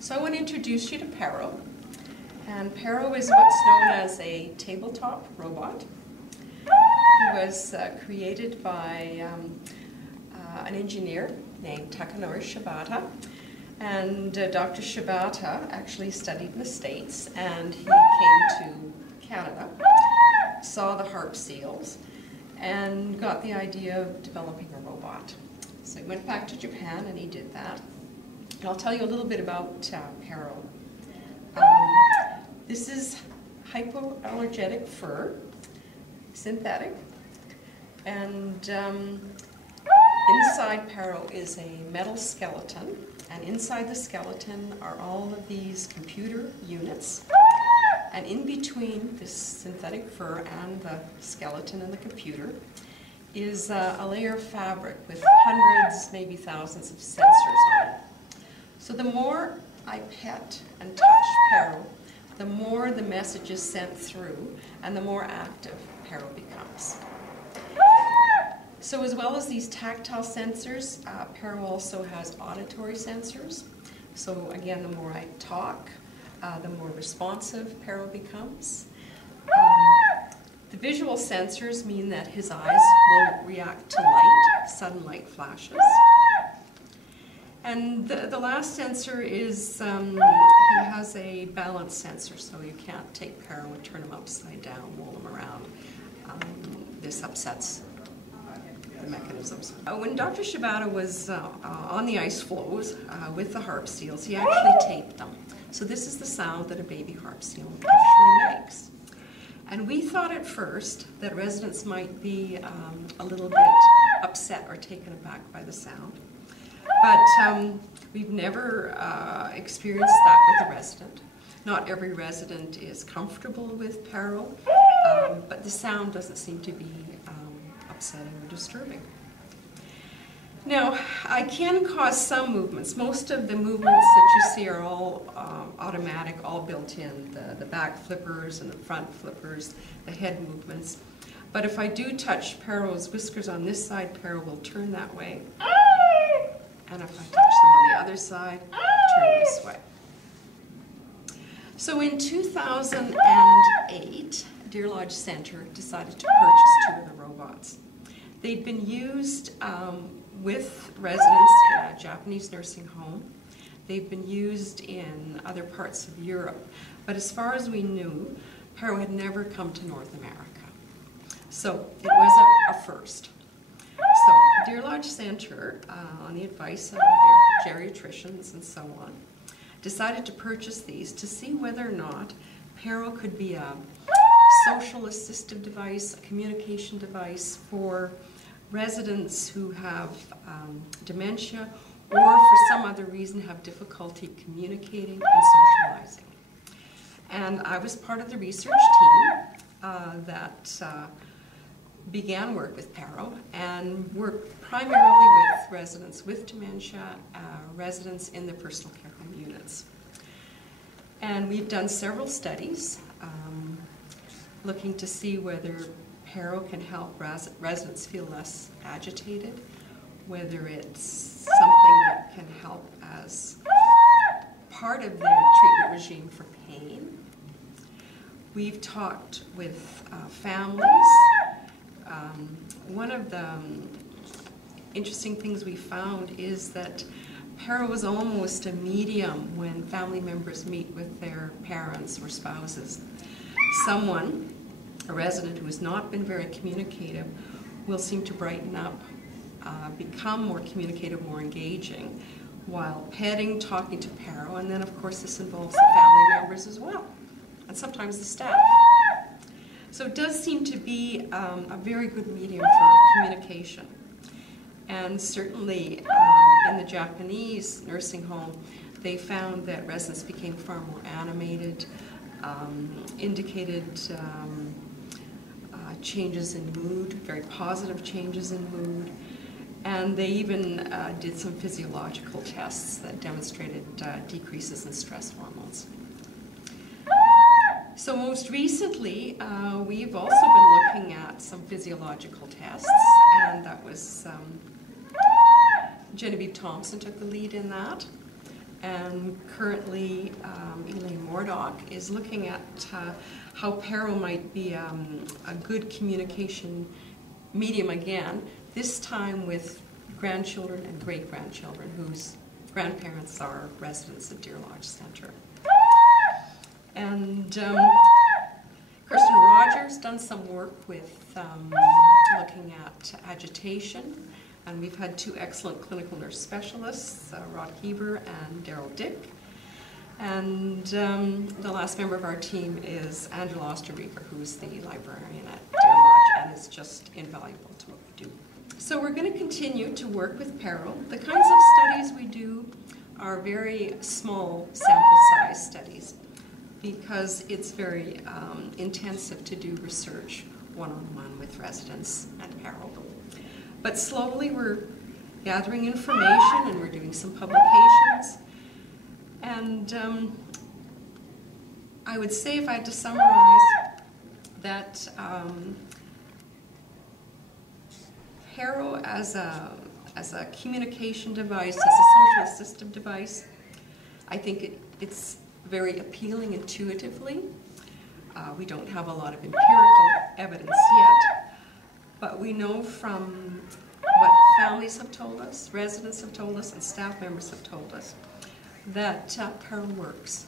So I want to introduce you to Peril. And Peril is what's known as a tabletop robot. He was created by an engineer named Takanori Shibata. And Dr. Shibata actually studied in the States, and he came to Canada, saw the harp seals, and got the idea of developing a robot. So he went back to Japan and he did that. And I'll tell you a little bit about Peril. This is hypoallergenic fur, synthetic, and inside Peril is a metal skeleton, and inside the skeleton are all of these computer units, and in between this synthetic fur and the skeleton and the computer is a layer of fabric with hundreds, maybe thousands of sensors on it. So the more I pet and touch Peril, the more the message is sent through and the more active Peril becomes. So as well as these tactile sensors, Peril also has auditory sensors. So again, the more I talk, the more responsive Peril becomes. The visual sensors mean that his eyes will react to light, sudden light flashes. And the last sensor is, he has a balance sensor, so you can't take Peril and turn him upside down, roll him around. This upsets the mechanisms. When Dr. Shibata was on the ice floes with the harp seals, he actually taped them. So this is the sound that a baby harp seal actually makes. And we thought at first that residents might be a little bit upset or taken aback by the sound. But we've never experienced that with a resident. Not every resident is comfortable with Peril, but the sound doesn't seem to be upsetting or disturbing. Now, I can cause some movements. Most of the movements that you see are all automatic, all built in. The back flippers and the front flippers, the head movements. But if I do touch Peril's whiskers on this side, Peril will turn that way. And if I touch them on the other side, turn this way. So in 2008, Deer Lodge Center decided to purchase 2 of the robots. They'd been used with residents in a Japanese nursing home. They've been used in other parts of Europe. But as far as we knew, Peril had never come to North America. So it was a first. So Deer Lodge Center, on the advice of their geriatricians and so on, decided to purchase these to see whether or not Peril could be a social assistive device, a communication device for residents who have dementia or for some other reason have difficulty communicating and socializing. And I was part of the research team that began work with Peril and worked primarily with residents with dementia, residents in the personal care home units. And we've done several studies looking to see whether Peril can help residents feel less agitated, whether it's something that can help as part of their treatment regime for pain. We've talked with families. One of the interesting things we found is that Peril was almost a medium when family members meet with their parents or spouses. Someone, a resident who has not been very communicative, will seem to brighten up, become more communicative, more engaging, while petting, talking to Peril, and then of course this involves the family members as well, and sometimes the staff. So it does seem to be a very good medium for communication. And certainly in the Japanese nursing home, they found that residents became far more animated, indicated changes in mood, very positive changes in mood, and they even did some physiological tests that demonstrated decreases in stress hormones. So most recently, we've also been looking at some physiological tests, and that was Genevieve Thompson took the lead in that. And currently, Elaine Mordock is looking at how Peril might be a good communication medium again, this time with grandchildren and great-grandchildren whose grandparents are residents of Deer Lodge Centre. And Kirsten Rogers done some work with looking at agitation, and we've had two excellent clinical nurse specialists, Rod Heber and Daryl Dick. And the last member of our team is Angela Osterbeeker, who's the librarian at Deer Lodge and is just invaluable to what we do. So we're going to continue to work with Peril. The kinds of studies we do are very small sample size studies because it's very intensive to do research one-on-one with residents at Peril. But slowly we're gathering information and we're doing some publications. And I would say, if I had to summarize, that Peril as a communication device, as a social assistive device, I think it's very appealing intuitively. We don't have a lot of empirical evidence yet, but we know from what families have told us, residents have told us, and staff members have told us that Peril works.